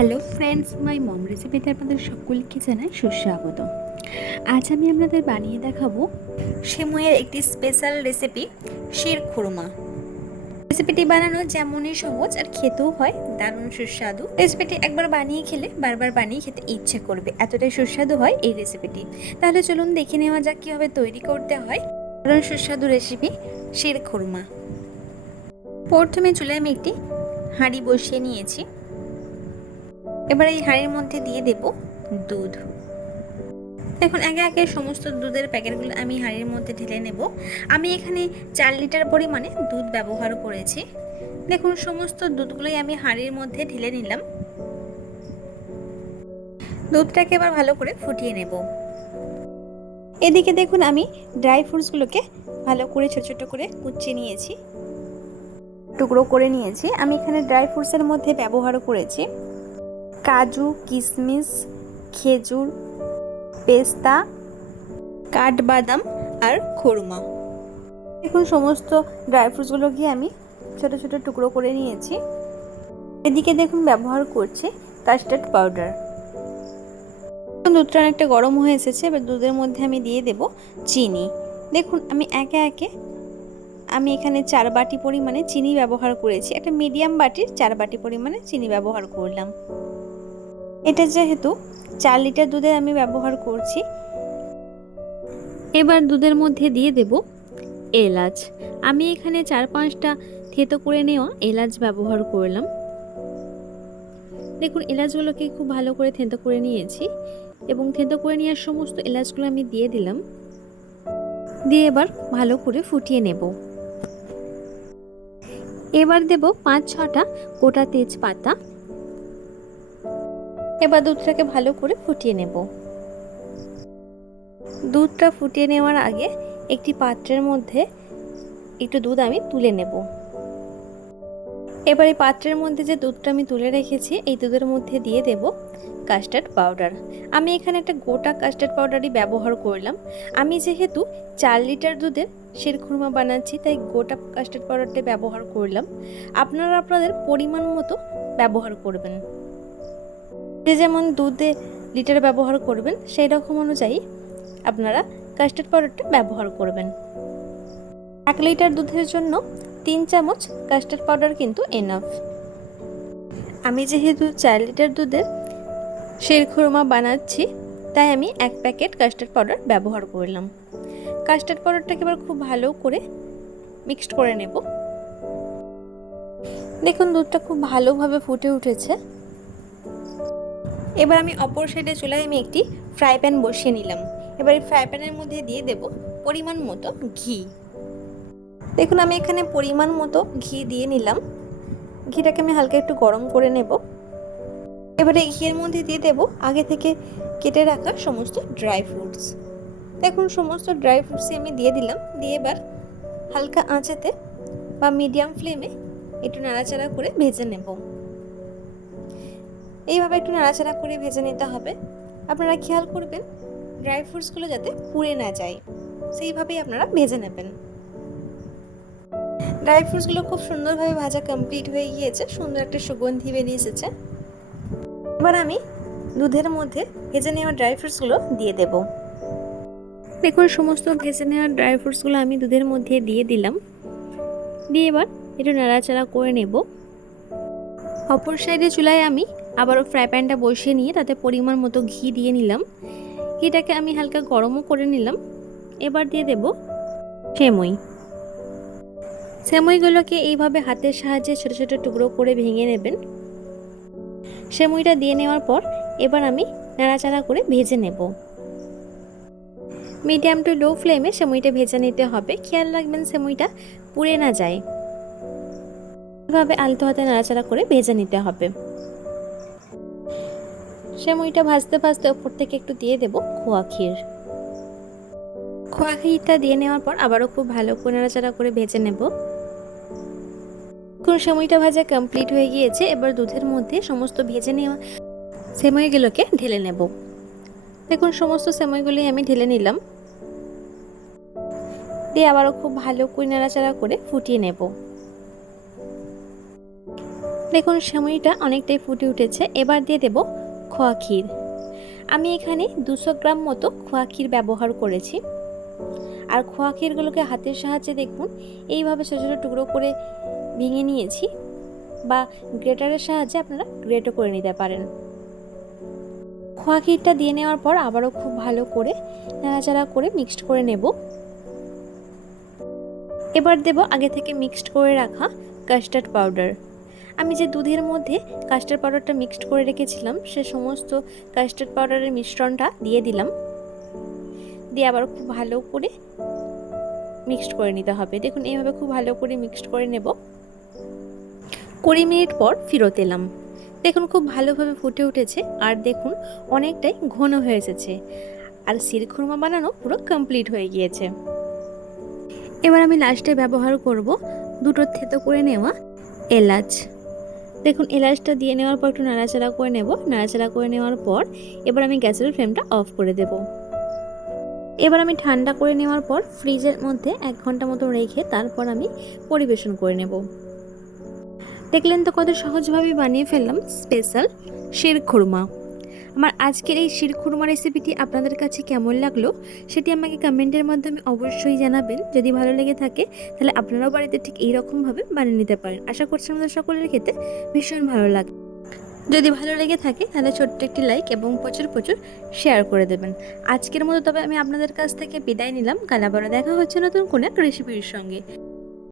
Hello friends, মাই মম রেসিপিতে আপনাদের সকলকে জানাই সুস্বাগত। আজ আমি আপনাদের বানিয়ে দেখাবো সেমইয়ের একটি স্পেশাল রেসিপি, শির খুরমা। রেসিপিটি বানানো যেমনই সহজ আর খেতেও হয় দারুণ সুস্বাদু। রেসিপিটি একবার বানিয়ে খেলে বারবার বানিয়ে খেতে ইচ্ছে করবে, এতটাই সুস্বাদু হয় এই রেসিপিটি। তাহলে চলুন দেখে নেওয়া যাক কীভাবে তৈরি করতে হয় দারুণ সুস্বাদু রেসিপি শির খুরমা। প্রথমে চুলায় আমি একটি হাঁড়ি বসিয়ে নিয়েছি। এবার এই হাঁড়ির মধ্যে দিয়ে দেব দুধ। এখন একে একে সমস্ত দুধের প্যাকেটগুলো আমি হাঁড়ির মধ্যে ঢেলে নেব। আমি এখানে 4 লিটার পরিমাণে দুধ ব্যবহার করেছি। দেখুন সমস্ত দুধগুলোই আমি হাঁড়ির মধ্যে ঢেলে নিলাম। দুধটাকে এবার ভালো করে ফুটিয়ে নেব। এদিকে দেখুন আমি ড্রাই ফ্রুটসগুলোকে ভালো করে ছোট ছোট করে কুচিয়ে নিয়েছি, টুকরো করে নিয়েছি। আমি এখানে ড্রাই ফ্রুটসের মধ্যে ব্যবহার করেছি কাজু, কিশমিশ, খেজুর, পেস্তা, কাঠবাদাম আর খুরমা। দেখুন সমস্ত ড্রাই ফ্রুটসগুলোকে আমি ছোট ছোট টুকরো করে নিয়েছি। এদিকে দেখুন ব্যবহার করছি কাস্টার্ড পাউডার। দুধটা অনেকটা গরম হয়ে এসেছে, এবার দুধের মধ্যে আমি দিয়ে দেব চিনি। দেখুন আমি একে একে এখানে 4 বাটি পরিমাণে চিনি ব্যবহার করেছি। একটা মিডিয়াম বাটির 4 বাটি পরিমাণে চিনি ব্যবহার করলাম। এটা যেহেতু 4 লিটার দুধের আমি ব্যবহার করছি। এবার দুধের মধ্যে দিয়ে দেব এলাচ। আমি এখানে 4-5টা থেতো করে নেওয়া এলাচ ব্যবহার করলাম। দেখুন এলাচগুলোকে খুব ভালো করে থেতো করে নিয়েছি এবং থেতো করে নেওয়ার সমস্ত এলাচগুলো আমি দিয়ে দিলাম। দিয়ে এবার ভালো করে ফুটিয়ে নেব। এবার দেব 5-6টা গোটা তেজপাতা। এবার দুধটাকে ভালো করে ফুটিয়ে নেব। দুধটা ফুটিয়ে নেওয়ার আগে একটি পাত্রের মধ্যে একটু দুধ আমি তুলে নেব। এবার এই পাত্রের মধ্যে যে দুধটা আমি তুলে রেখেছি এই দুধের মধ্যে দিয়ে দেব কাস্টার্ড পাউডার। আমি এখানে একটা গোটা কাস্টার্ড পাউডারই ব্যবহার করলাম। আমি যেহেতু 4 লিটার দুধের শিরখুরমা বানাচ্ছি তাই গোটা কাস্টার্ড পাউডারটা ব্যবহার করলাম। আপনারা আপনাদের পরিমাণ মতো ব্যবহার করবেন। যে যেমন দুধে লিটার ব্যবহার করবেন সেই রকম অনুযায়ী আপনারা কাস্টার্ড পাউডারটা ব্যবহার করবেন। 1 লিটার দুধের জন্য 3 চামচ কাস্টার্ড পাউডার কিন্তু এনাফ। আমি যেহেতু 4 লিটার দুধের শিরখুরমা বানাচ্ছি তাই আমি 1 প্যাকেট কাস্টার্ড পাউডার ব্যবহার করলাম। কাস্টার্ড পাউডারটাকে এবার খুব ভালো করে মিক্সড করে নেব। দেখুন দুধটা খুব ভালোভাবে ফুটে উঠেছে। এবার আমি অপর সাইডে চুলায় আমি একটি ফ্রাই প্যান বসিয়ে নিলাম। এবার এই ফ্রাই প্যানের মধ্যে দিয়ে দেব পরিমাণ মতো ঘি। দেখুন আমি এখানে পরিমাণ মতো ঘি দিয়ে নিলাম। ঘিটাকে আমি হালকা একটু গরম করে নেব। এবারে ঘিয়ের মধ্যে দিয়ে দেব আগে থেকে কেটে রাখা সমস্ত ড্রাই ফ্রুটস। দেখুন সমস্ত ড্রাই ফ্রুটসই আমি দিয়ে দিলাম। দিয়ে এবার হালকা আঁচেতে বা মিডিয়াম ফ্লেমে একটু নাড়াচাড়া করে ভেজে নেব। এইভাবে একটু নাড়াচাড়া করে ভেজে নিতে হবে। আপনারা খেয়াল করবেন ড্রাই ফ্রুটসগুলো যাতে পুড়ে না যায়, সেইভাবেই আপনারা ভেজে নেবেন। ড্রাই ফ্রুটসগুলো খুব সুন্দরভাবে ভাজা কমপ্লিট হয়ে গিয়েছে, সুন্দর একটা সুগন্ধি বেরিয়ে এসেছে। এবার আমি দুধের মধ্যে ভেজে নেওয়া ড্রাই ফ্রুটসগুলো দিয়ে দেব। দেখুন সমস্ত ভেজে নেওয়া ড্রাই ফ্রুটসগুলো আমি দুধের মধ্যে দিয়ে দিলাম। দিয়ে এবার একটু নাড়াচাড়া করে নেব। অপর সাইডে চুলায় আমি আবারও ফ্রাই প্যানটা বসিয়ে নিয়ে তাতে পরিমাণ মতো ঘি দিয়ে নিলাম। ঘিটাকে আমি হালকা গরমও করে নিলাম। এবার দিয়ে দেব সেমই। সেমইগুলোকে এইভাবে হাতের সাহায্যে ছোট ছোট টুকরো করে ভেঙে নেবেন। সেমইটা দিয়ে নেওয়ার পর এবার আমি নাড়াচাড়া করে ভেজে নেব। মিডিয়াম টু লো ফ্লেমে সেমইটা ভেজে নিতে হবে। খেয়াল রাখবেন সেমইটা পুড়ে না যায়। এভাবে আলতো হাতে নাড়াচাড়া করে ভেজে নিতে হবে। সেমইটা ভাজতে ভাজতে ওপর থেকে একটু দিয়ে দেব খোয়া ক্ষীর। খোয়া ক্ষীরটা দিয়ে নেওয়ার পর আবারও খুব ভালো করে নাড়াচাড়া করে ভেজে নেব। সেমইটা ভাজা কমপ্লিট হয়ে গিয়েছে। এবার দুধের মধ্যে সমস্ত ভেজে নেওয়া সেমইগুলোকে ঢেলে নেব। দেখুন সমস্ত সেমইগুলি আমি ঢেলে নিলাম। দিয়ে আবারও খুব ভালো করে নাড়াচাড়া করে ফুটিয়ে নেব। দেখুন সেমাইটা অনেকটাই ফুটে উঠেছে। এবার দিয়ে দেব খোয়া ক্ষীর। আমি এখানে 200 গ্রাম মতো খোয়া ক্ষীর ব্যবহার করেছি। আর খোয়া ক্ষীরগুলোকে হাতের সাহায্যে দেখুন এইভাবে ছোটো ছোটো টুকরো করে ভেঙে নিয়েছি, বা গ্রেটারের সাহায্যে আপনারা গ্রেটও করে নিতে পারেন। খোয়া ক্ষীরটা দিয়ে নেওয়ার পর আবারও খুব ভালো করে নাড়াচাড়া করে মিক্সড করে নেব। এবার দেব আগে থেকে মিক্সড করে রাখা কাস্টার্ড পাউডার। আমি যে দুধের মধ্যে কাস্টার্ড পাউডারটা মিক্সড করে রেখেছিলাম সে সমস্ত কাস্টার্ড পাউডারের মিশ্রণটা দিয়ে দিলাম। দিয়ে আবার খুব ভালো করে মিক্সড করে নিতে হবে। দেখুন এইভাবে খুব ভালো করে মিক্সড করে নেব। 20 মিনিট পর ফেরত এলাম। দেখুন খুব ভালোভাবে ফুটে উঠেছে আর দেখুন অনেকটাই ঘন হয়ে এসেছে, আর শিরখুরমা বানানো পুরো কমপ্লিট হয়ে গিয়েছে। এবার আমি লাস্টে ব্যবহার করব 2টো থেতো করে নেওয়া এলাচ। দেখুন এলাচটা দিয়ে নেওয়ার পর একটু নাড়াচাড়া করে নেব। নাড়াচাড়া করে নেওয়ার পর এবার আমি গ্যাসের ফ্লেমটা অফ করে দেব। এবার আমি ঠান্ডা করে নেওয়ার পর ফ্রিজের মধ্যে 1 ঘন্টা মতো রেখে তারপর আমি পরিবেশন করে নেব। দেখলেন তো কত সহজভাবে বানিয়ে ফেললাম স্পেশাল শিরখুরমা। আমার আজকের এই শিরখুরমা রেসিপিটি আপনাদের কাছে কেমন লাগলো সেটি আমাকে কমেন্টের মাধ্যমে অবশ্যই জানাবেন। যদি ভালো লেগে থাকে তাহলে আপনারাও বাড়িতে ঠিক এইরকমভাবে বানিয়ে নিতে পারেন। আশা করছি আমাদের সকলের খেতে ভীষণ ভালো লাগে। যদি ভালো লেগে থাকে তাহলে ছোট্ট একটি লাইক এবং প্রচুর প্রচুর শেয়ার করে দেবেন। আজকের মতো তবে আমি আপনাদের কাছ থেকে বিদায় নিলাম। কাল আবারও দেখা হচ্ছে নতুন কোনো এক রেসিপির সঙ্গে।